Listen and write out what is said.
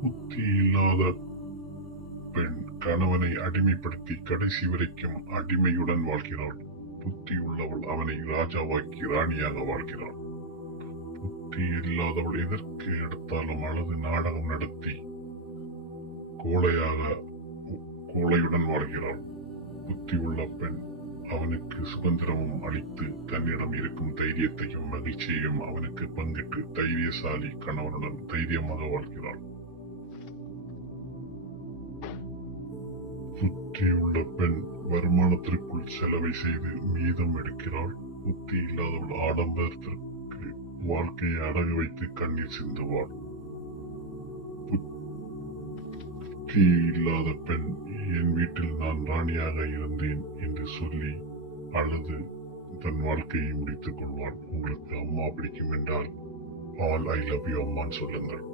புத்தி இல்லாத பெண் கணவனை அடிமைப்படுத்தி கடைசி வரைக்கும் அடிமையுடன் வாழ்கிறாள். புத்தி உள்ளவள் அவனை ராஜாவாக்கி ராணியாக வாழ்கிறாள். புத்தி இல்லாதவள் எதற்கு எடுத்தாலும் அழுது நாடகம் நடத்தி கோழையுடன் வாழ்கிறாள். புத்தி உள்ள பெண் அவனுக்கு சுதந்திரமும் அளித்து தன்னிடம் இருக்கும் தைரியத்தையும் மகிழ்ச்சியையும் அவனுக்கு பங்கிட்டு தைரியசாலி கணவனுடன் தைரியமாக வாழ்கிறாள். புத்தியுள்ள பெண் வருமானத்திற்குள் செலவை செய்து மீதம் எடுக்கிறாள். புத்தி இல்லாதவள் ஆடம்பரத்திற்கு வாழ்க்கையை அடகு வைத்து கண்ணீர் சிந்துவாள். புத்தி இல்லாத பெண் என் வீட்டில் நான் ராணியாக இருந்தேன் என்று சொல்லி அழுது தன் வாழ்க்கையை முடித்துக் கொள்வாள். உங்களுக்கு அம்மா பிடிக்கும் என்றால் ஆல் ஐ லவ் யூ அம்மான்னு சொல்லுங்கள்.